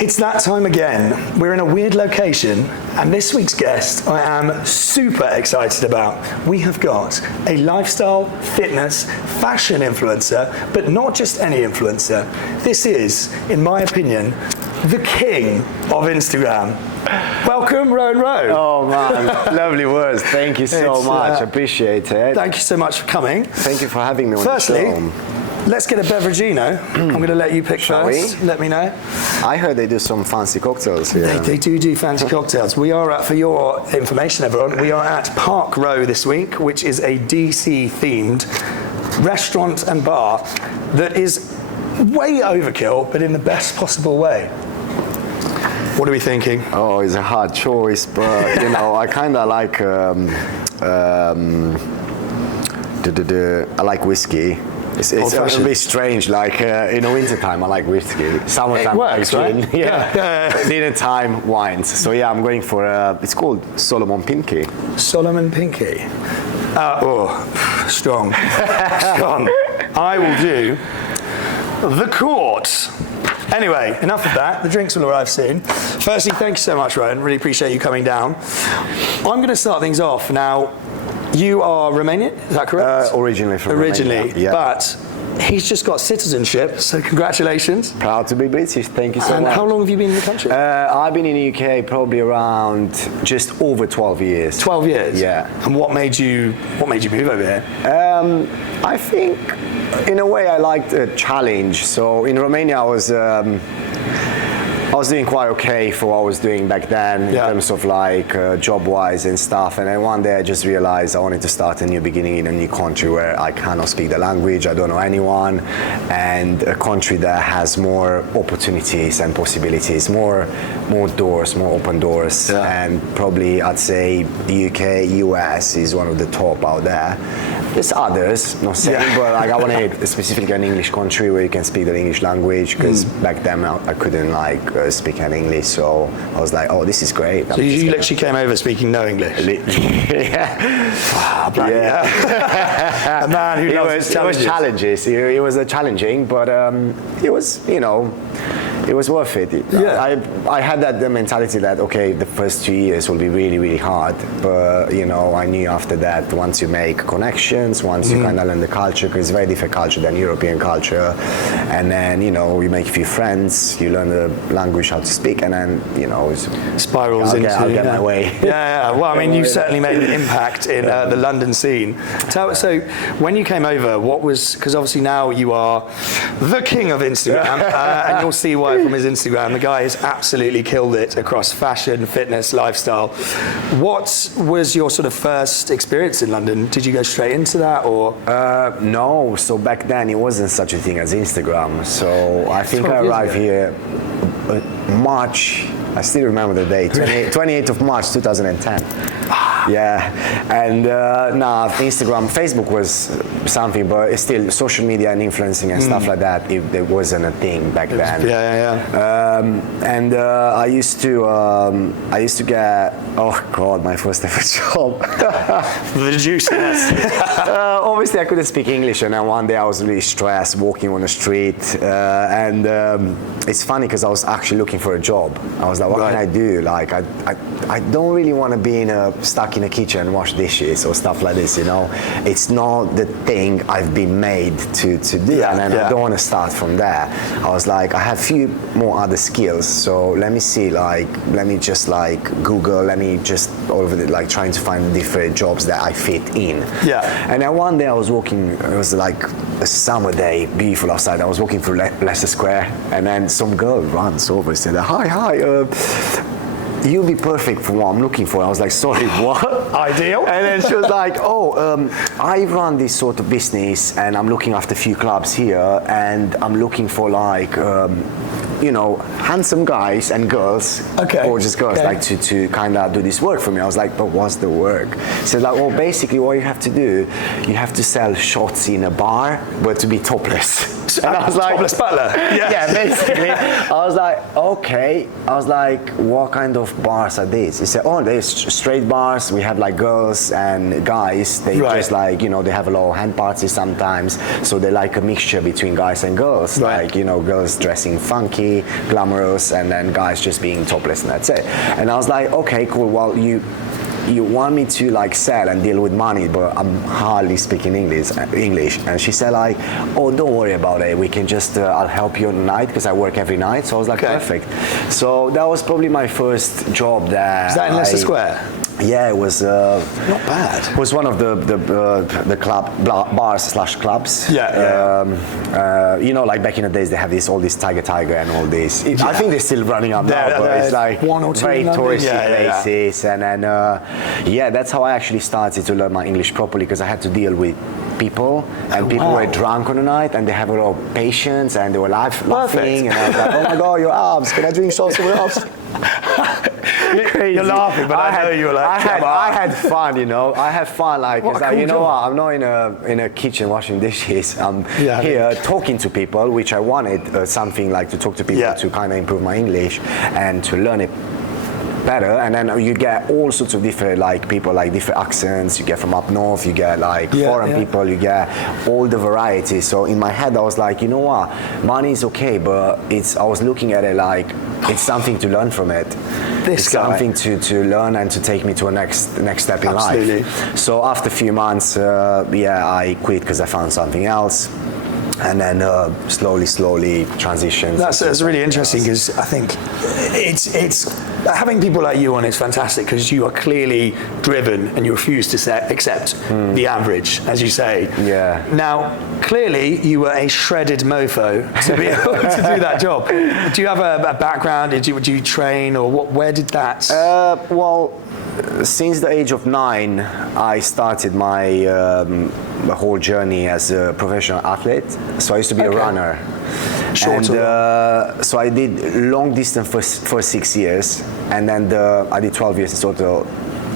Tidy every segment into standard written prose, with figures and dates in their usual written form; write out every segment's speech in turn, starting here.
It's that time again. We're in a weird location, and this week's guest I am super excited about. We have got a lifestyle, fitness, fashion influencer, but not just any influencer. This is, in my opinion, the king of Instagram. Welcome, Rowan Row. Oh man, lovely words. Thank you so much. Appreciate it. Thank you so much for coming. Thank you for having me on the show. Firstly, let's get a beverageino. I'm going to let you pick Shall first. we? Let me know. I heard they do some fancy cocktails here. They do fancy cocktails. We are at, for your information, everyone, we are at Park Row this week, which is a DC-themed restaurant and bar that is way overkill, but in the best possible way. What are we thinking? Oh, it's a hard choice, but you know, I kind of like I like whiskey. It's a bit strange, like in the winter time I like whiskey. Summertime it works, I like right? gin. Yeah. Dinner time wines. So yeah, I'm going for it's called Solomon Pinky. Solomon Pinky. Strong. Strong. I will do the court. Anyway, enough of that. The drinks will arrive soon. Firstly, thank you so much, Rowan. Really appreciate you coming down. I'm going to start things off. Now, you are Romanian, is that correct? Originally from Romania, yeah. But he's just got citizenship, so congratulations. Proud to be British, thank you so much. And how long have you been in the country? I've been in the UK probably around just over 12 years. 12 years? Yeah. And what made you move over here? I think, in a way, I liked a challenge. So in Romania, I was doing quite okay for what I was doing back then in terms of like job-wise and stuff. And then one day I just realized I wanted to start a new beginning in a new country where I cannot speak the language, I don't know anyone, and a country that has more opportunities and possibilities, more doors, more open doors. Yeah. And probably I'd say the UK, US is one of the top out there. There's others, not saying, but like I wanted specifically an English country where you can speak the English language, because back then I couldn't like speak any English, so I was like, oh, this is great. So you literally came over speaking no English? Yeah. Wow, yeah. A man who loves challenges. It was challenges. It was challenging, but it was, you know, it was worth it. Yeah. I had that mentality that, okay, the first 2 years will be really, really hard. But, you know, I knew after that, once you make connections, once you kind of learn the culture, because it's a very different culture than European culture. And then, you know, you make a few friends, you learn the language, how to speak, and then, you know, spirals into. I'll get my way. Yeah. Well, I mean, you certainly made an impact in the London scene. So when you came over, what was, because obviously now you are the king of Instagram, and you'll see why from his Instagram. The guy has absolutely killed it across fashion, fitness, lifestyle. What was your sort of first experience in London? Did you go straight into that, or? No, so back then it wasn't such a thing as Instagram. So I think I arrived here March, I still remember the date, 28th of March 2010. Yeah, and Instagram, Facebook was something, but it's still social media and influencing and stuff like that. There wasn't a thing back then. And I used to get, oh God, my first ever job. The juiciness. Obviously, I couldn't speak English, and then one day I was really stressed walking on the street, and it's funny because I was actually looking for a job. I was like, what can I do? Like, I don't really want to be stuck in a kitchen and wash dishes or stuff like this, you know. It's not the thing I've been made to do, and I don't want to start from there. I was like, I have a few more other skills, so let me see, like, let me just like Google, let me just like trying to find different jobs that I fit in. Yeah. And then one day I was walking, it was like a summer day, beautiful outside. I was walking through Leicester Square, and then some girl runs over and said, hi, you'll be perfect for what I'm looking for. I was like, sorry, what? Ideal. And then she was like, I run this sort of business, and I'm looking after a few clubs here, and I'm looking for like, you know, handsome guys and girls, or just girls, like to kind of do this work for me. I was like, but what's the work? So like, well, basically what you have to do, you have to sell shots in a bar, but to be topless. And I was like, topless butler. yeah, basically. I was like, okay. I was like, what kind of bars are these? He said, oh, there's straight bars. We have like girls and guys. They just like, you know, they have a lot of hand parties sometimes. So they like a mixture between guys and girls. Like, you know, girls dressing funky, glamorous, and then guys just being topless, and that's it. And I was like, okay, cool. Well, you want me to like sell and deal with money, but I'm hardly speaking English. And she said like, oh, don't worry about it. We can just, I'll help you on the night because I work every night. So I was like, perfect. So that was probably my first job there. Is that in Leicester Square? Yeah, it was not bad. It was one of the bars slash clubs. You know, like back in the days, they have all this Tiger and all this. I think they're still running up now, but it's like one or two very touristy places. Yeah. And then, that's how I actually started to learn my English properly, because I had to deal with people, and people were drunk on the night, and they have a lot of patience, and they were laughing, and I was like, oh my god, your abs! Can I drink shots of your abs? Crazy. You're laughing, but I know you were like, I had fun, you know. I had fun, like, cause you know what? I'm not in a kitchen washing dishes. I'm here talking to people, which I wanted something like to talk to people to kind of improve my English and to learn it better. And then you get all sorts of different like people, like different accents. You get from up north, you get like foreign people, you get all the varieties. So in my head I was like, you know what, money is okay, but I was looking at it like it's something to learn from it. It's something to learn and to take me to a next step in life. So after a few months, I quit because I found something else. And then slowly transitioned. That's really interesting, because I think it's having people like you on is fantastic, because you are clearly driven and you refuse to accept the average, as you say. Yeah. Now, clearly you were a shredded mofo to be able to do that job. Do you have a background? Did you train, or where did that? Since the age of 9, I started my whole journey as a professional athlete. So I used to be a runner. So I did long distance for 6 years, and then I did 12 years in total.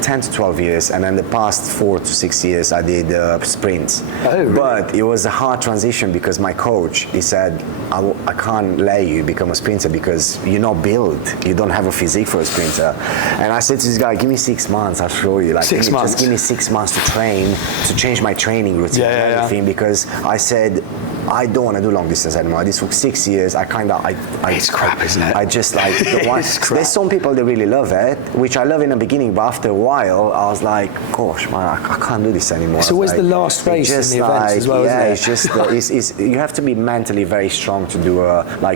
10 to 12 years, and then the past 4 to 6 years I did sprints. Oh, really? But it was a hard transition, because my coach, he said, I can't let you become a sprinter because you're not built, you don't have a physique for a sprinter. And I said to this guy, give me 6 months, I'll show you. Like, just give me 6 months to train, to change my training routine and everything, because I said, I don't want to do long distance anymore. I did for 6 years. It's crap, isn't it? I just like the one. There's some people that really love it, which I love in the beginning, but after a while, I was like, gosh, man, I can't do this anymore. It's always the last race in the events as well, isn't it? It's just you have to be mentally very strong to do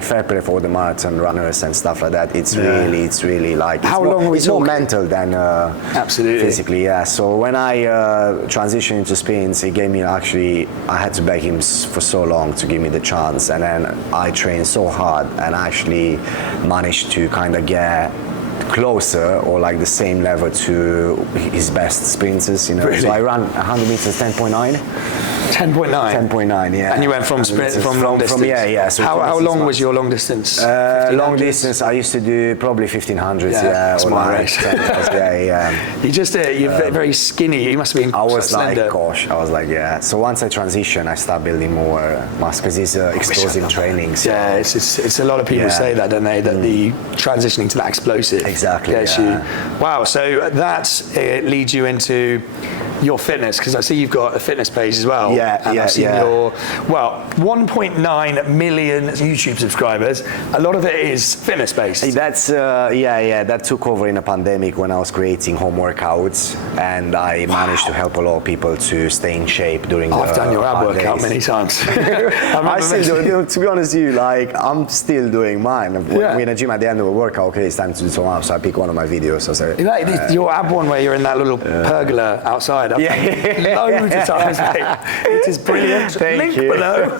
fair play for the marathon runners and stuff like that. It's really like it's more mental than absolutely physically. Yeah. So when I transitioned into sprints, he gave me I had to beg him for so long to give me the chance, and then I trained so hard and actually managed to kind of get closer or like the same level to his best sprinters, you know. Really? So I ran 100 meters 10.9. 10.9? 10.9, yeah. And you went from long distance? Yeah. So how long was your long distance? Long distance, I used to do probably 1500s, that's my race. You're very skinny, you must have been slender. I was like, So once I transitioned, I started building more muscle, because it's explosive training. So. Yeah, it's a lot of people say that, don't they, that the transitioning to that explosive gets you. Wow, so that leads you into your fitness, because I see you've got a fitness page as well. I've seen your 1.9 million YouTube subscribers. A lot of it is fitness based. That's that took over in the pandemic when I was creating home workouts, and I managed to help a lot of people to stay in shape during I've done your ab workout many times. I still do, to be honest with you, like I'm still doing mine. We're in a gym at the end of a workout, okay, it's time to do some abs, so I pick one of my videos. Your ab one where you're in that little pergola outside. Loads of times, mate. It is brilliant. Thank you. Below.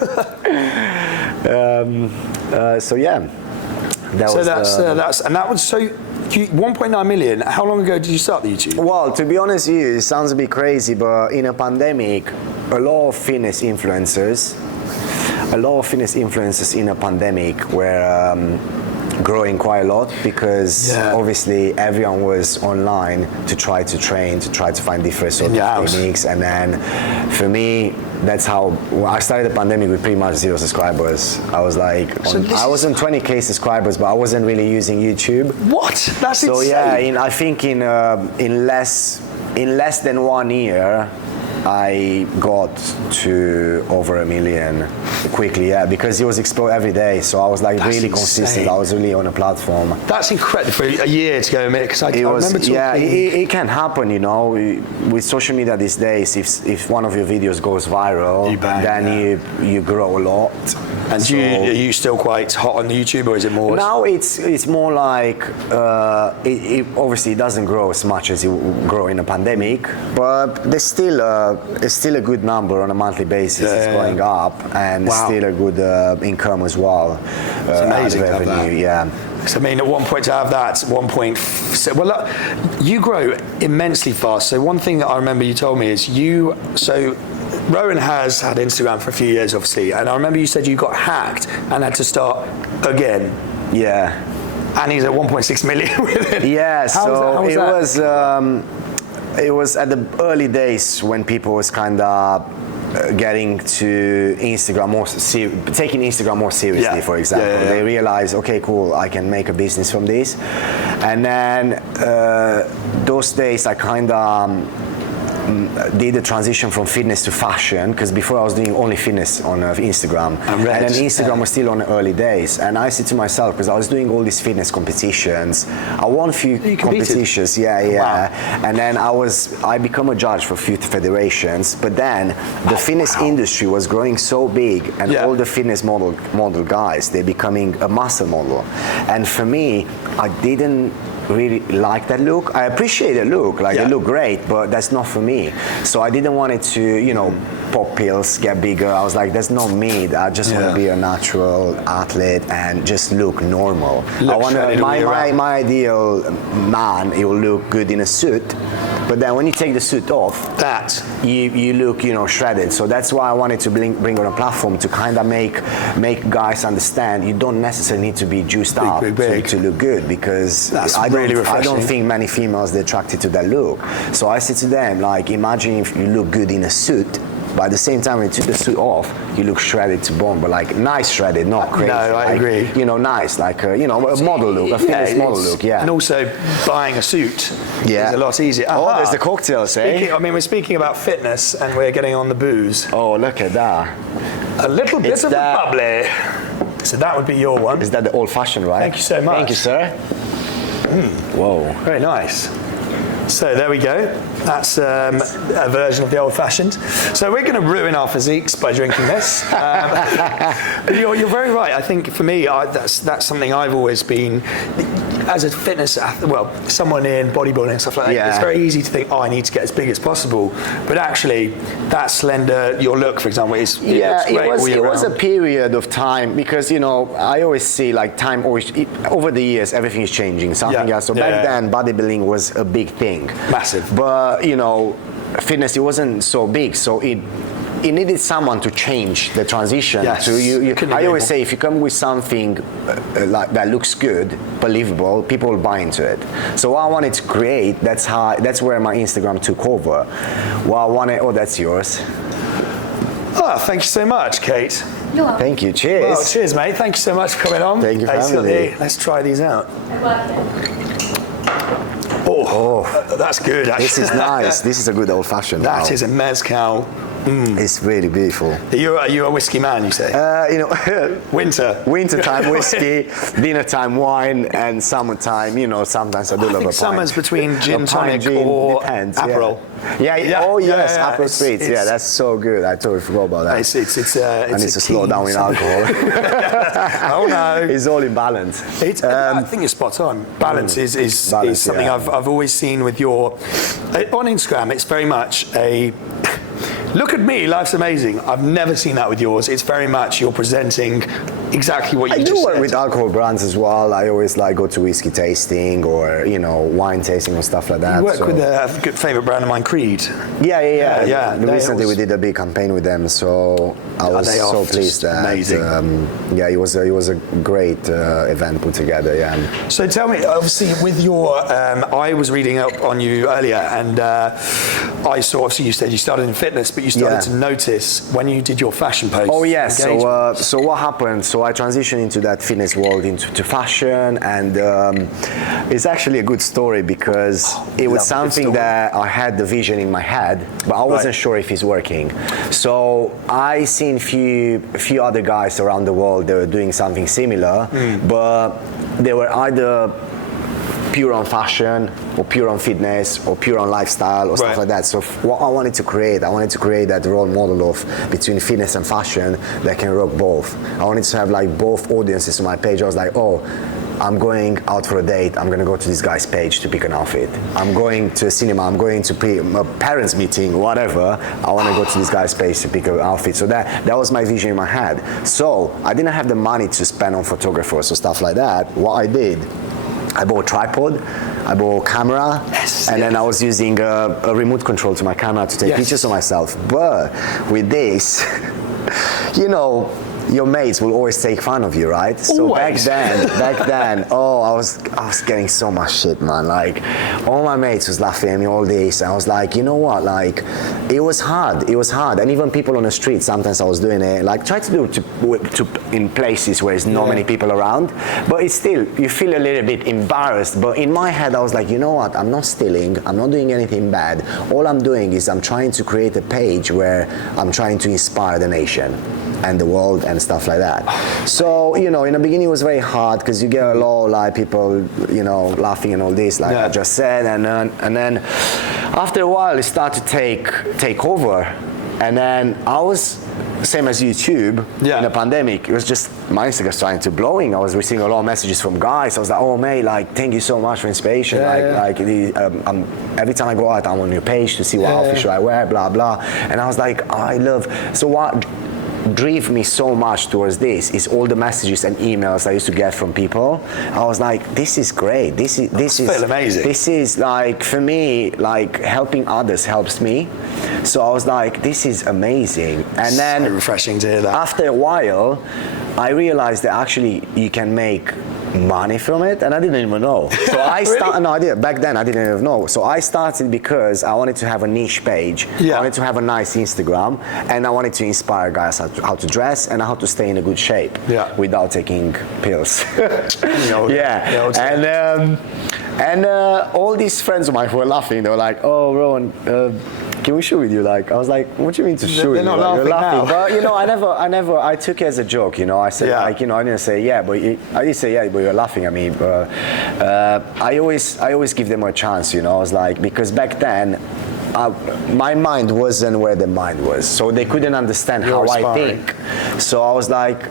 That was so. 1.9 million. How long ago did you start the YouTube? Well, to be honest with you, it sounds a bit crazy, but in a pandemic, a lot of fitness influencers in a pandemic were growing quite a lot, because obviously everyone was online to try to train, to try to find different sort of techniques. And then for me, that's how when I started the pandemic with pretty much 0 subscribers. I was like, I was on 20K subscribers, but I wasn't really using YouTube. What? That's so insane. I think in less than 1 year, I got to over 1 million quickly, because it was explode every day. So I was like really consistent. I was really on a platform. That's incredible for a year to go 1 million. Because I remember talking. Yeah, it can happen, you know, with social media these days. If one of your videos goes viral, then you grow a lot. And so, are you still quite hot on YouTube, or is it more? Now it's more like it obviously it doesn't grow as much as it grew in a pandemic, but there's still it's still a good number on a monthly basis. It's going up, and still a good income as well. It's amazing revenue, to have that. yeah. So, I mean, at one point to have that, well, look, you grow immensely fast. So one thing that I remember you told me is Rowan has had Instagram for a few years, obviously, and I remember you said you got hacked and had to start again. Yeah. And he's at 1.6 million with it. Yeah, it was at the early days when people was kind of getting to Instagram taking Instagram more seriously, for example. They realized, okay, cool, I can make a business from this. And then those days I kind of did the transition from fitness to fashion, because before I was doing only fitness on Instagram, and then Instagram was still on the early days, and I said to myself, because I was doing all these fitness competitions, I won a few competitions, and then I become a judge for a few federations, but then the fitness industry was growing so big, and all the fitness model guys, they're becoming a muscle model, and for me, I didn't really like that look. I appreciate the look, they look great, but that's not for me. So I didn't want it to, pop pills, get bigger. I was like, that's not me. I just want to be a natural athlete and just look normal. I want my ideal man, he will look good in a suit, but then when you take the suit off, you look, shredded. So that's why I wanted to bring on a platform to kind of make guys understand you don't necessarily need to be juiced up to look good, because I don't think many females are attracted to that look. So I said to them, imagine if you look good in a suit, but at the same time, when you took the suit off, you look shredded to bone, but nice shredded, not crazy. No, I agree. Nice, a model look, a fitness model look, And also, buying a suit is a lot easier. Oh, there's the cocktails, we're speaking about fitness, and we're getting on the booze. Oh, look at that. A little bit of the bubbly. So that would be your one. Is that the old-fashioned, right? Thank you so much. Thank you, sir. Whoa. Very nice. So there we go. That's a version of the old-fashioned. So we're going to ruin our physiques by drinking this. You're very right. I think for me, that's something I've always been. As a fitness athlete, someone in bodybuilding and stuff like that, it's very easy to think, I need to get as big as possible. But actually, that slender, your look, for example, it was a period of time, because, I always see, time always, over the years, everything is changing, something else. So back then, bodybuilding was a big thing. Massive. But, fitness, it wasn't so big, so it needed someone to change the transition. I always say, if you come with something that looks good, believable, people will buy into it. So what I wanted to create, that's where my Instagram took over. That's yours. Oh, thank you so much, Kate. You're welcome. Thank you. Cheers. Well, cheers, mate. Thank you so much for coming on. Thank you for having me. Let's try these out. I work here. That's good, actually. This is nice. This is a good old-fashioned. That is a mezcal. It's really beautiful. Are you a whiskey man, you say? Wintertime whiskey, dinnertime wine, and summertime, sometimes I do love a pint. Summer's between gin tonic or Aperol. Aperol Spritz. Yeah, that's so good. I totally forgot about that. I need to slow down with alcohol. Oh no. It's all in balance. I think you're spot on. Balance is something I've always seen with your on Instagram. It's very much a look at me, life's amazing. I've never seen that with yours. It's very much you're presenting exactly what you I just do work said. with alcohol brands as well. I always like go to whiskey tasting or wine tasting or stuff like that. You work with a good favourite brand of mine, Creed. Yeah. They Recently we always- did a big campaign with them, so I was they are so just pleased that. amazing. It was a great event put together. Yeah. So tell me, obviously, with your, I was reading up on you earlier, and I saw, obviously, you said you started in fitness, but you started to notice when you did your fashion posts. Oh yes. So what happened? So I transitioned into that fitness world into fashion, and it's actually a good story because it was something that I had the vision in my head, but I wasn't sure if it's working. So I seen few other guys around the world that were doing something similar, but they were either pure on fashion or pure on fitness or pure on lifestyle or stuff like that. So what I wanted to create that role model of between fitness and fashion that can rock both. I wanted to have like both audiences on my page. I was like, oh, I'm going out for a date, I'm going to go to this guy's page to pick an outfit. I'm going to a cinema, I'm going to a parents meeting, whatever. I want to go to this guy's page to pick an outfit. So that was my vision in my head. So I didn't have the money to spend on photographers or stuff like that. What I did, I bought a tripod, I bought a camera, and then I was using a remote control to my camera to take pictures of myself. But with this, your mates will always take fun of you, right? So back then, I was getting so much shit, man. Like, all my mates was laughing at me all this, and I was like, you know what? Like, it was hard, and even people on the street, sometimes I was doing it, like, try to do it in places where there's not many people around, but it's still, you feel a little bit embarrassed. But in my head, I was like, you know what? I'm not stealing, I'm not doing anything bad. All I'm doing is I'm trying to create a page where I'm trying to inspire the nation and the world and stuff like that. So, in the beginning it was very hard because you get a lot of like people, laughing and all this, like I just said, and then after a while it started to take over, and then I was same as YouTube in the pandemic. It was just my Instagram starting to blowing. I was receiving a lot of messages from guys. I was like, oh mate, like thank you so much for inspiration. Every time I go out, I'm on your page to see what outfit should I wear, blah blah. And I was like, so what drove me so much towards this is all the messages and emails I used to get from people. I was like, this is great. This is amazing. This is like, for me, like helping others helps me. So I was like, this is amazing. And then so refreshing to hear that. After a while, I realized that actually you can make money from it, and I didn't even know. So I started. No, I did. Back then, I didn't even know. So I started because I wanted to have a niche page. I wanted to have a nice Instagram, and I wanted to inspire guys how to dress and how to stay in a good shape without taking pills. And all these friends of mine who were laughing, they were like, "Oh, Rowan, can we shoot with you?" Like, I was like, "What do you mean to shoot?" They're not laughing now. But I took it as a joke. I said, I didn't say I did say but you're laughing at me. But I always give them a chance. I was like, because back then, my mind wasn't where their mind was, so they couldn't understand how I think. So I was like,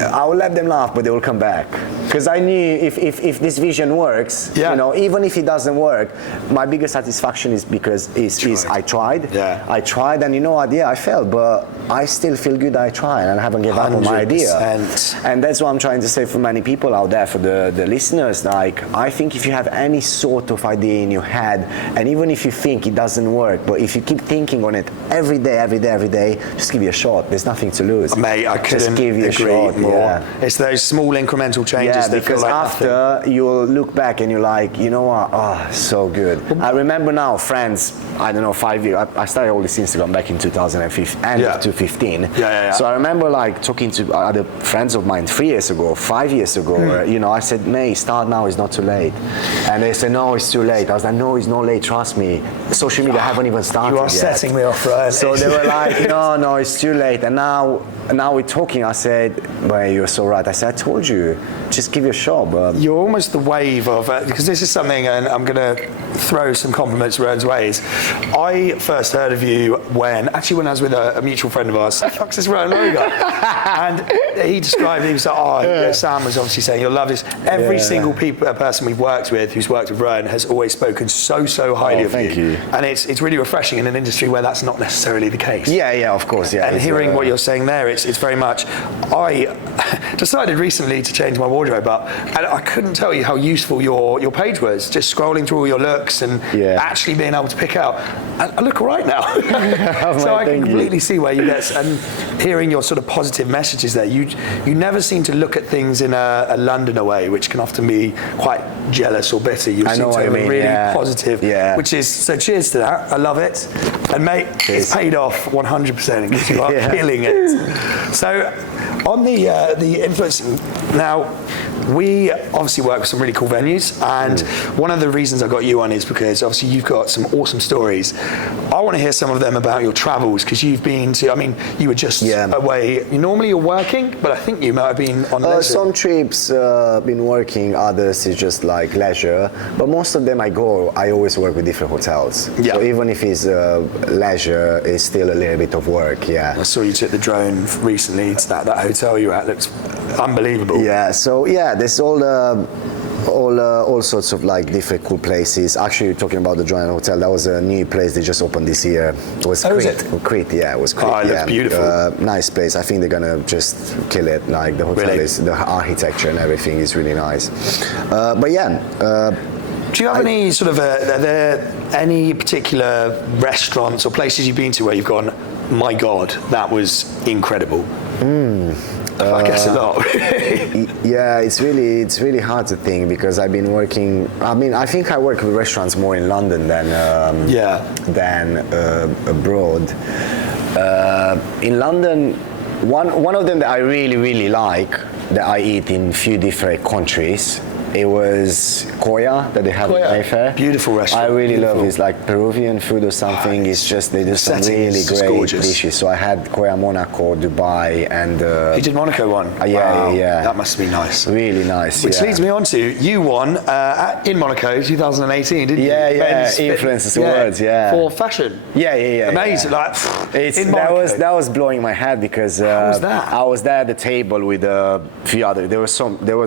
I will let them laugh, but they will come back. Because I knew if this vision works, even if it doesn't work, my biggest satisfaction is because I tried. I tried, and I failed, but I still feel good I tried, and I haven't given up on my idea. And that's what I'm trying to say for many people out there, for the listeners. Like, I think if you have any sort of idea in your head, and even if you think it doesn't work, but if you keep thinking on it every day, just give it a shot. There's nothing to lose. Mate, I couldn't just give you a shot. more. It's those small incremental changes that because feel like after nothing. you'll look back and you're like, you know what? Oh, so good. I remember now, friends. I don't know, 5 years. I started all this Instagram back in 2015, end of 2015. So I remember like talking to other friends of mine 3 years ago, 5 years ago. Where, I said, "Mate, start now. It's not too late." And they said, "No, it's too late." I was like, "No, it's not late. Trust me. Social media haven't even started You are yet." setting me off, right? So they were like, no, it's too late. And now we're talking. I said, "Well, you're so right." I said, "I told you, just give it a shot." You're almost the wave of, because this is something, and I'm going to throw some compliments Rowan's ways. I first heard of you when I was with a mutual friend of ours. Fuck's this Rowan Row guy? And he described it. He was like, Sam was obviously saying you'll love this. Every single person we've worked with who's worked with Rowan has always spoken so highly of you. Thank you. And it's really refreshing in an industry where that's not necessarily the case. Yeah, of course, yeah. And hearing what you're saying there, it's very much. I decided recently to change my wardrobe up, and I couldn't tell you how useful your page was. Just scrolling through all your looks and actually being able to pick out. I look all right now, so I can completely see where you get. And hearing your sort of positive messages there, you never seem to look at things in a Londoner way, which can often be quite jealous or bitter. You seem to be really positive, which is so. Cheers to that. I love it, and mate, it's paid off 100% because you are killing it. So, on the influencing now. We obviously work with some really cool venues, and one of the reasons I got you on is because obviously you've got some awesome stories. I want to hear some of them about your travels, because you've been to, I mean, you were just away. Normally you're working, but I think you might have been on leisure. Some trips been working, others is just like leisure, but most of them I always work with different hotels. Yeah. So even if it's leisure, it's still a little bit of work, I saw you took the drone recently to that hotel you were at. Looks unbelievable. Yeah, so there's all sorts of like different cool places. Actually, talking about the Rowan Hotel, that was a new place they just opened this year. It was Crete, yeah, it was Crete. Oh, it looks beautiful. Nice place. I think they're gonna just kill it. Like the hotel the architecture and everything is really nice. But do you have any sort of are there any particular restaurants or places you've been to where you've gone, my God, that was incredible? I guess a lot. Yeah, it's really hard to think, because I've been working. I mean, I think I work with restaurants more in London than abroad. In London, one of them that I really like, that I eat in few different countries. It was Koya that they have in Mayfair. Beautiful restaurant. I really love it. It's like Peruvian food or something. It's just, they do some really great dishes. So I had Koya Monaco, Dubai, and... you did Monaco one? Yeah. That must be nice. Really nice, Which leads me on to, you won in Monaco 2018, didn't you? Yeah. Influencers Awards, For fashion. Yeah. Amazing. Like, that was blowing my head, because how was that? I was there at the table with a few other... There was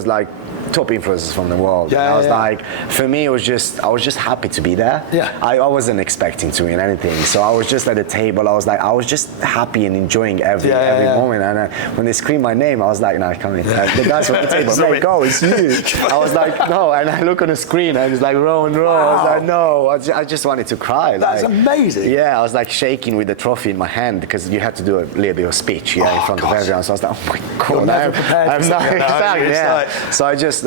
like top influencers from the world. I was like, for me, I was just happy to be there. I wasn't expecting to win anything, so I was just at the table. I was just happy and enjoying every moment. And when they screamed my name, I was like, no, I can't. The guys from the table, mate, go, it's you. I was like, no, and I look on the screen and it's like Rowan Row. I was like, no, I just wanted to cry. That's amazing. Yeah, I was like shaking with the trophy in my hand, because you had to do a little bit of speech in front of everyone. So I was like, oh my God, You're never prepared. I'm not exactly. So I just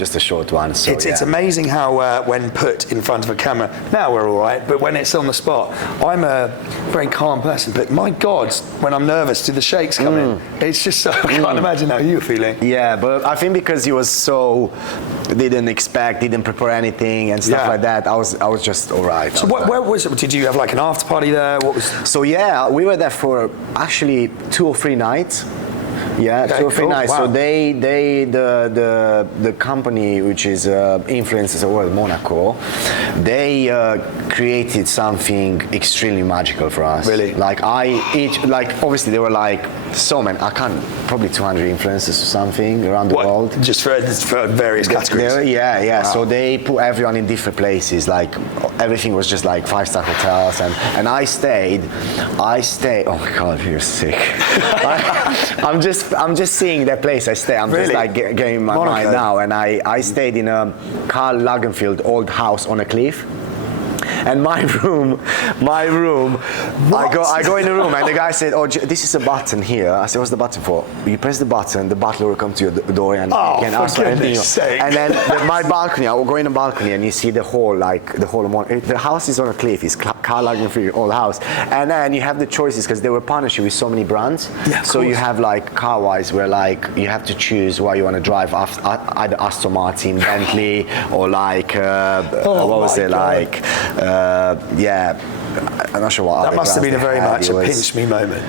just a short one. So, it's amazing how when put in front of a camera, now we're all right, but when it's on the spot, I'm a very calm person, but my God, when I'm nervous, do the shakes come in? It's just so, I can't imagine how you were feeling. Yeah, but I think because he was didn't prepare anything and stuff like that, I was just all right. So where was it? Did you have like an after party there? What was? So we were there for actually 2 or 3 nights. Yeah, okay, 2 or 3 nights. Wow. So the company, which is Influencers World Monaco, they created something extremely magical for us. Really? Like obviously there were like so many. Probably 200 influencers or something around the world. Just for various categories. Yeah. Wow. So they put everyone in different places. Like everything was just like 5-star hotels, and I stayed. Oh my God, you're sick. I'm just seeing that place I stay. I'm just like getting my mind now, and I stayed in a Karl Lagerfeld old house on a cliff. And my room, I go in the room, and the guy said, "Oh, this is a button here." I said, "What's the button for?" You press the button, the butler will come to your door and you can ask for anything. And then my balcony, I will go in the balcony, and you see the whole. The house is on a cliff. It's Karl Lagerfeld old house, and then you have the choices, because they were partnership with so many brands. Yeah, so you have like car-wise, where like you have to choose what you want to drive, either Aston Martin, Bentley, or like I'm not sure what. That must have been very much a pinch me moment.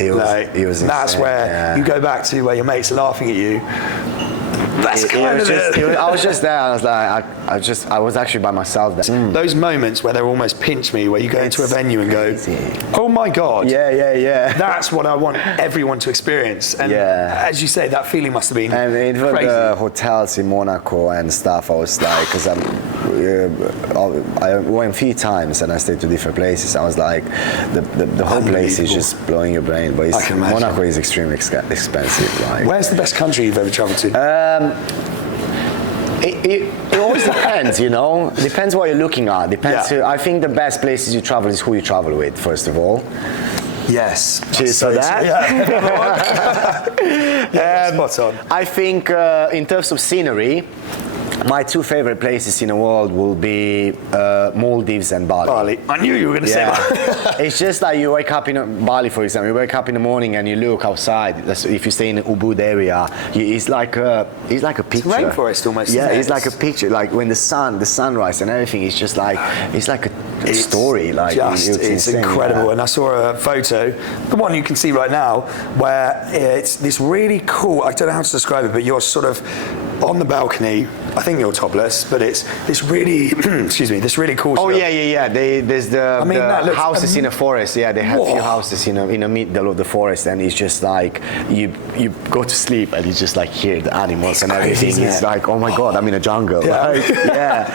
It was that's insane, where you go back to where your mates are laughing at you. That's kind of it. I was just there. I was like, I was actually by myself there. Those moments where they're almost pinch me, where you go into a venue and crazy. go, oh my God. Yeah. That's what I want everyone to experience. And as you say, that feeling must have been and even crazy. the hotels in Monaco and stuff, I was like, because I went a few times and I stayed to different places. I was like, the whole place is just blowing your brain. But Monaco is extremely expensive. Like. Where's the best country you've ever traveled to? It always depends, you know. Depends what you're looking at. Depends. I think the best places you travel is who you travel with, first of all. Yes. Cheers for that. Spot on. I think in terms of scenery, my two favorite places in the world will be Maldives and Bali. I knew you were going to say that. It's just like you wake up in Bali, for example. You wake up in the morning and you look outside. If you stay in the Ubud area, it's like a picture. It's rainforest almost. Yeah, it's like a picture. Like when the sunrise and everything. It's just like it's like a story. Like it's incredible. Yeah. And I saw a photo, the one you can see right now, where it's this really cool. I don't know how to describe it, but you're sort of on the balcony. I think you're topless, but it's this really, this really cool. Oh yeah. There's the houses in the forest. Yeah, they have a few houses in the middle of the forest, and it's just like you go to sleep and you just like hear the animals and everything. It's like, oh my God, I'm in a jungle. Yeah.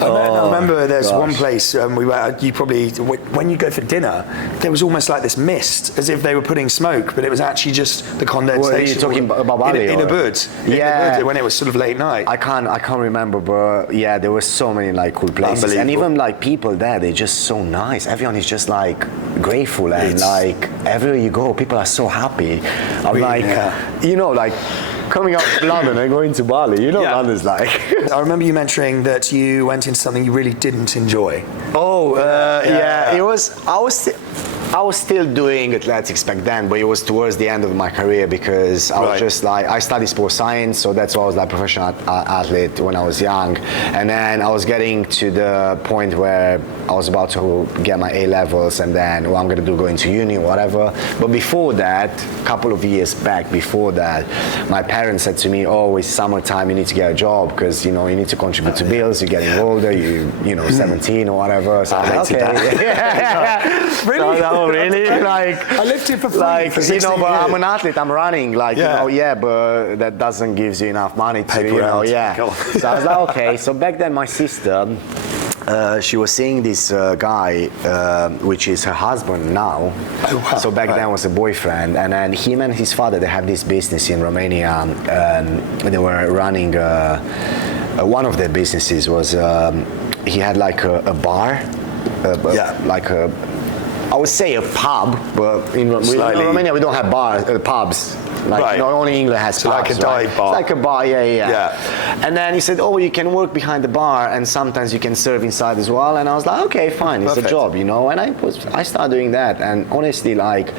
I remember there's one place we were. You probably when you go for dinner, there was almost like this mist, as if they were putting smoke, but it was actually just the condensation. Well, are you talking about Bali? In Ubud, when it was sort of late night. I can't remember, but yeah, there were so many like cool places, and even like people there, they're just so nice. Everyone is just like grateful, and like everywhere you go, people are so happy. I'm you know, like coming out of London and going to Bali, you know, London's like. I remember you mentioning that you went into something you really didn't enjoy. It was. I was still doing athletics back then, but it was towards the end of my career because I was just like, I studied sports science, so that's why I was like professional athlete when I was young. And then I was getting to the point where I was about to get my A levels, and then what I'm gonna do, go into uni or whatever. But before that, a couple of years back before that, my parents said to me, oh, it's summertime, you need to get a job because, you know, you need to contribute to bills, you're getting older, you know, 17 or whatever. So I was like, okay. Really? So, really? Like, I lived here for free like, for you know, but years. I'm an athlete, I'm running, like, you know, but that doesn't give you enough money to, you know, So I was like, okay. So back then my sister, she was seeing this guy, which is her husband now. Oh, wow. So back then was a boyfriend, and then him and his father, they have this business in Romania. They were running, one of their businesses was, he had like a bar, like I would say a pub, but in Romania we don't have pubs. Like, not only England has pubs, like a dive bar. It's like a bar, yeah. And then he said, oh, you can work behind the bar, and sometimes you can serve inside as well. And I was like, okay, fine, it's a job, you know. And I started doing that, and honestly, like,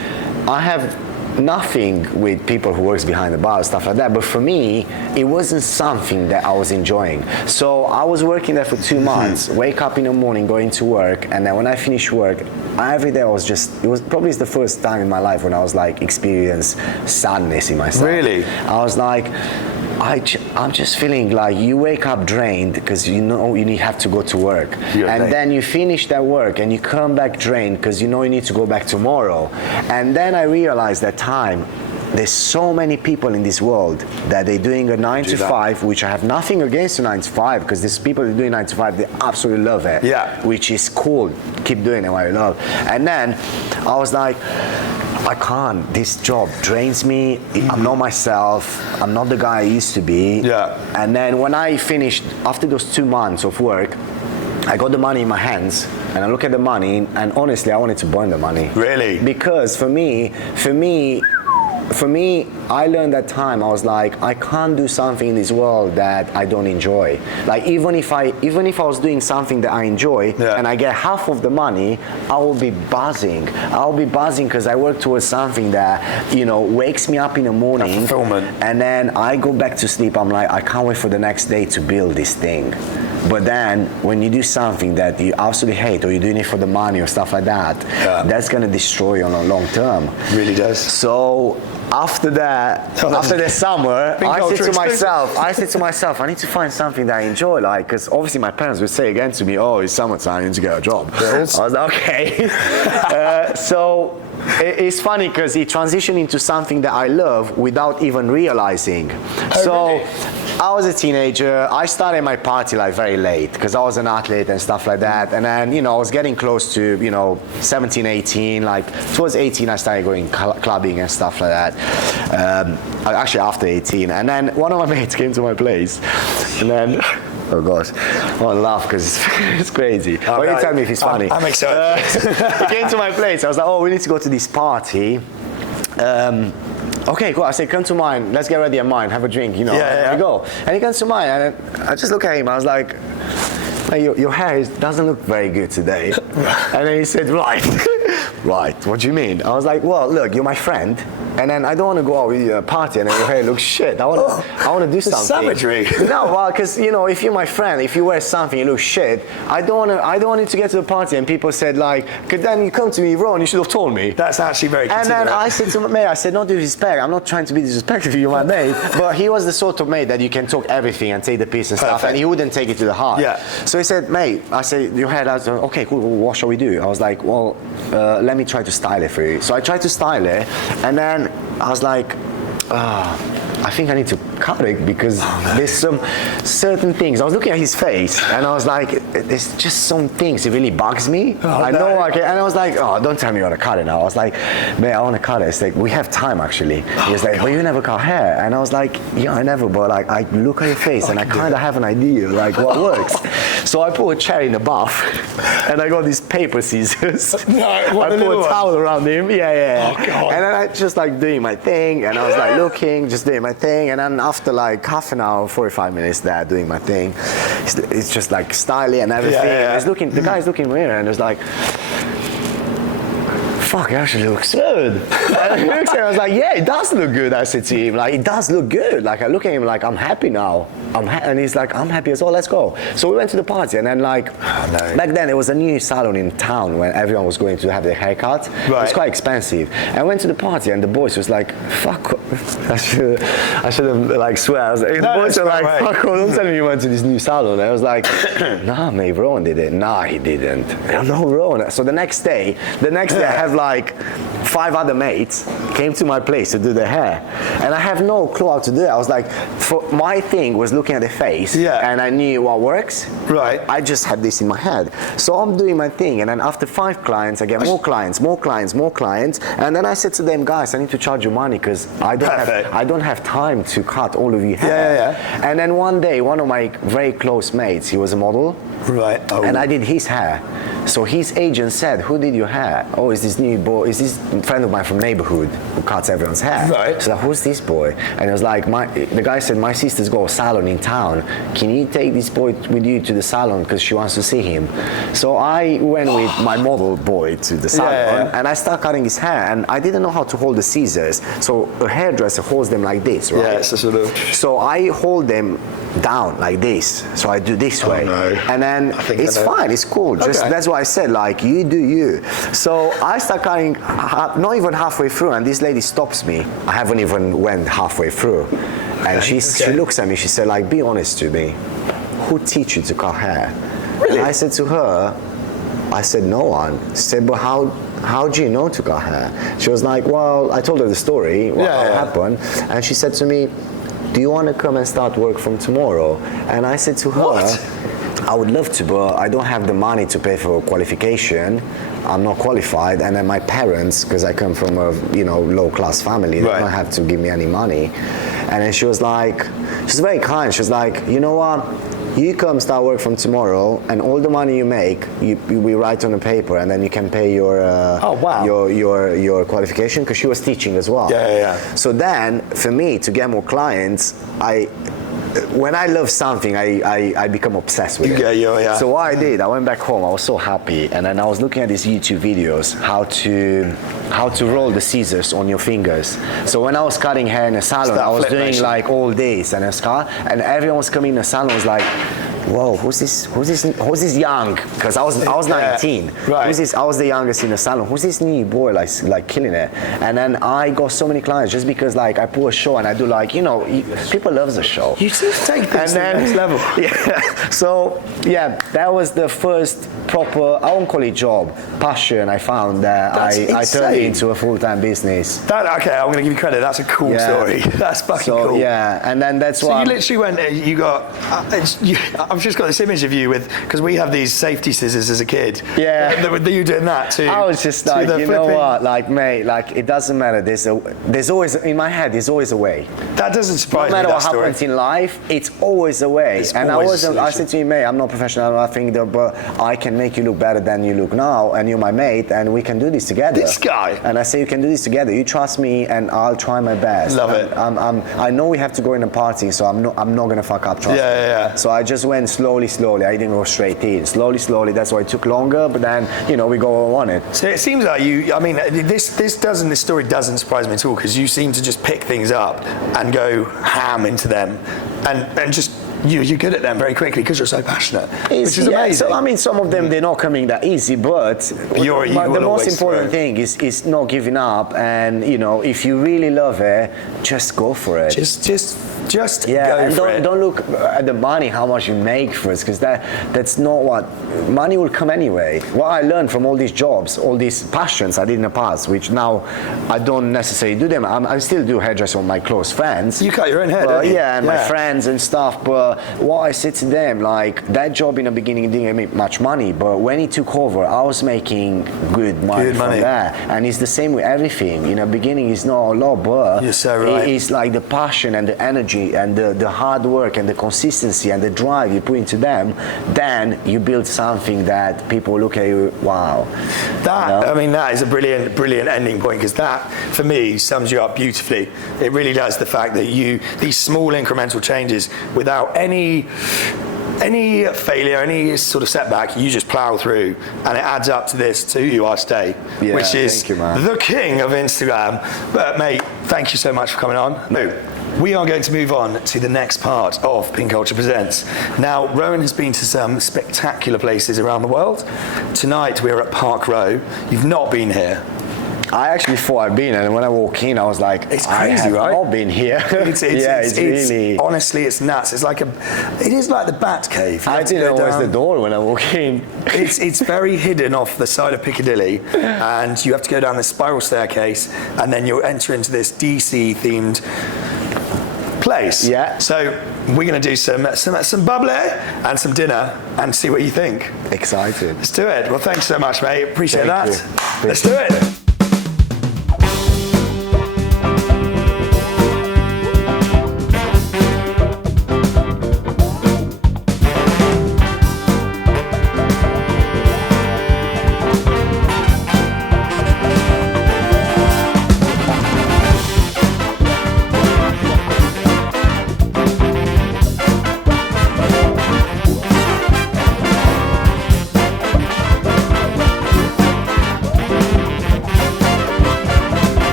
I have nothing with people who works behind the bar, stuff like that, but for me it wasn't something that I was enjoying. So I was working there for 2 months, wake up in the morning, going to work, and then when I finish work, every day it was probably the first time in my life when I was like experience sadness in myself. Really? I was like, I'm just feeling like you wake up drained because you know you have to go to work, then you finish that work and you come back drained because you know you need to go back tomorrow. And then I realized that time, there's so many people in this world that they're doing a 9 to 5, which I have nothing against a 9 to 5 because there's people that are doing 9 to 5, they absolutely love it, which is cool. Keep doing it what you love. And then I was like, I can't. This job drains me. I'm not myself. I'm not the guy I used to be. And then when I finished, after those 2 months of work, I got the money in my hands, and I look at the money, and honestly, I wanted to burn the money. Really? Because for me, I learned that time, I was like, I can't do something in this world that I don't enjoy. Like even if I was doing something that I enjoy and I get half of the money, I will be buzzing. I'll be buzzing because I work towards something that, you know, wakes me up in the morning. Fulfillment. And then I go back to sleep. I'm like, I can't wait for the next day to build this thing. But then when you do something that you absolutely hate, or you're doing it for the money or stuff like that, that's gonna destroy you on a long term. Really does. So after the summer, I said to myself, I need to find something that I enjoy, like, because obviously my parents would say again to me, oh, it's summertime, you need to get a job. I was like, okay. So it's funny because it transitioned into something that I love without even realizing. Really? I was a teenager. I started my party like very late because I was an athlete and stuff like that. And then, I was getting close to, 17, 18. Like towards 18, I started going clubbing and stuff like that. Actually, after 18. And then one of my mates came to my place. And then, oh gosh, I want to laugh because it's crazy. Why don't you tell me if it's funny? I'm excited. He came to my place. I was like, oh, we need to go to this party. Okay, cool. I said, come to mine. Let's get ready at mine. Have a drink, There we go. And he comes to mine, and I just look at him. I was like, hey, your hair doesn't look very good today. And then he said, right. Right, what do you mean? I was like, well, look, you're my friend, and then I don't want to go out with you at a party and then your hair looks shit. I want to do something. Savagery. No, well, because if you're my friend, if you wear something you look shit, I don't want it to get to the party and people said like, then you come to me, Rowan, you should have told me. That's actually very considerate. And then I said to my mate, I said, no disrespect, I'm not trying to be disrespectful, you're my mate, but he was the sort of mate that you can talk everything and take the piece and stuff, and he wouldn't take it to the heart. Yeah. So he said, mate, I said, your hair, okay, cool, what shall we do? I was like, well, let me try to style it for you. So I tried to style it, and then I was like, I think I need to cut it because there's some certain things. I was looking at his face and I was like, there's just some things, it really bugs me. I know I can, and I was like, oh, don't tell me you want to cut it now. I was like, man, I want to cut it. It's like, we have time actually. He was like, but you never cut hair. And I was like, yeah, I never, but like, I look at your face and I kind of have an idea, like what works. So I put a chair in the bath and I got these paper scissors. I put a towel around him, yeah. Oh, God. And then I just like doing my thing and I was like looking, just doing my thing, and then after like half an hour, 45 minutes there doing my thing, it's just like styling and everything. Yeah. The guy's looking in the mirror and it's like, fuck, it actually looks good. And he looks at me, I was like, yeah, it does look good. I said to him, like, it does look good. Like, I look at him like, I'm happy now. And he's like, I'm happy as well, let's go. So we went to the party, and then like, back then it was a new salon in town when everyone was going to have their haircut. Right. It was quite expensive. And I went to the party, and the boys was like, fuck, I should have like swear. I was like, the boys were like, fuck, don't tell me you went to this new salon. And I was like, nah, mate, Rowan did it. Nah, he didn't. No, Rowan. So the next day I have like 5 other mates came to my place to do their hair, and I have no clue how to do it. I was like, my thing was looking at the face, and I knew what works. Right. I just had this in my head, so I'm doing my thing, and then after 5 clients, I get more clients, and then I said to them, guys, I need to charge you money because I don't have time to cut all of your hair. Yeah. And then one day, one of my very close mates, he was a model. Right. Oh. And I did his hair. So his agent said, who did your hair? Oh, is this new boy, is this friend of mine from neighborhood who cuts everyone's hair? Right. So like, who's this boy? And it was like, the guy said, my sister's got a salon in town. Can you take this boy with you to the salon because she wants to see him? So I went with my model boy to the salon, and I started cutting his hair, and I didn't know how to hold the scissors. So a hairdresser holds them like this, right? Yeah, it's a sort of... So I hold them down like this. So I do this way. No. And then it's fine, it's cool. Just that's why I said, like, you do you. So I start cutting, not even halfway through, and this lady stops me. I haven't even went halfway through. And she looks at me, she said, like, be honest to me. Who teach you to cut hair? Really? I said to her, no one. She said, but how do you know to cut hair? She was like, well, I told her the story, what happened. And she said to me, do you want to come and start work from tomorrow? And I said to her, I would love to, but I don't have the money to pay for a qualification. I'm not qualified, and then my parents, because I come from a low class family, they don't have to give me any money. And then she was like, she's very kind. She was like, you know what? You come start work from tomorrow, and all the money you make, we write on a paper, and then you can pay your your qualification, because she was teaching as well. So then, for me to get more clients, when I love something, I become obsessed with it. So what I did, I went back home. I was so happy, and then I was looking at these YouTube videos how to roll the scissors on your fingers. So when I was cutting hair in a salon, I was doing like all this and everyone was coming in the salon was like, whoa, who's this young? Because I was 19. Right. Who's this? I was the youngest in the salon. Who's this new boy like killing it? And then I got so many clients just because like I put a show and I do like, people love the show. You just take things to the next level. Yeah. So yeah, that was the first proper, I won't call it job, passion I found that I turned into a full-time business. Okay, I'm going to give you credit. That's a cool story. That's fucking cool. Yeah, and then that's why. So you literally went. I've just got this image of you because we have these safety scissors as a kid. Yeah. You doing that too? I was just like, you know what, like mate, like it doesn't matter. There's always in my head. There's always a way. That doesn't surprise me. No matter what happens in life, it's always a way. I said to you, mate, I'm not professional. I think but I can make you look better than you look now, and you're my mate, and we can do this together. This guy. And I say you can do this together. You trust me, and I'll try my best. Love it. I know we have to go in a party, so I'm not gonna fuck up. Trust me. Yeah. So I just went slowly. I didn't go straight in. Slowly. That's why it took longer. But then we go on it. So it seems like you. I mean, this story doesn't surprise me at all because you seem to just pick things up and go ham into them, and just. You're good at them very quickly because you're so passionate, which is amazing. So, I mean, some of them, they're not coming that easy, but the most important thing is not giving up. And, if you really love it, just go for it. Just go and for it. Don't look at the money, how much you make for it, because that's not what, money will come anyway. What I learned from all these jobs, all these passions I did in the past, which now I don't necessarily do them. I still do hairdressing with my close friends. You cut your own hair, don't you? Yeah, and my friends and stuff, but what I said to them, like, that job in the beginning didn't make much money, but when it took over, I was making good money from there. And it's the same with everything. In the beginning, it's not a lot, but you're so right. It's like the passion and the energy and the hard work and the consistency and the drive you put into them, then you build something that people look at you, wow. I mean, that is a brilliant ending point because that, for me, sums you up beautifully. It really does. The fact that these small incremental changes without any failure, any sort of setback, you just plow through, and it adds up to who you are today, which is the king of Instagram. But mate, thank you so much for coming on. We are going to move on to the next part of Pink Culture Presents. Now, Rowan has been to some spectacular places around the world. Tonight we're at Park Row. You've not been here. I actually thought I'd been, and when I walk in, I was like, "It's crazy, right? I've not been here." It's really, honestly, it's nuts. It is like the Bat Cave. I didn't know where's the door when I walk in. It's very hidden off the side of Piccadilly, and you have to go down this spiral staircase, and then you'll enter into this DC themed place. Yeah. So we're going to do some bubbly and some dinner and see what you think. Excited. Let's do it. Well, thanks so much, mate. Appreciate that. Let's do it.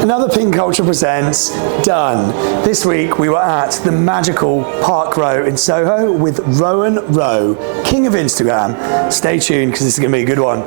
Another Pink Culture Presents done. This week we were at the magical Park Row in Soho with Rowan Row, king of Instagram. Stay tuned because this is going to be a good one.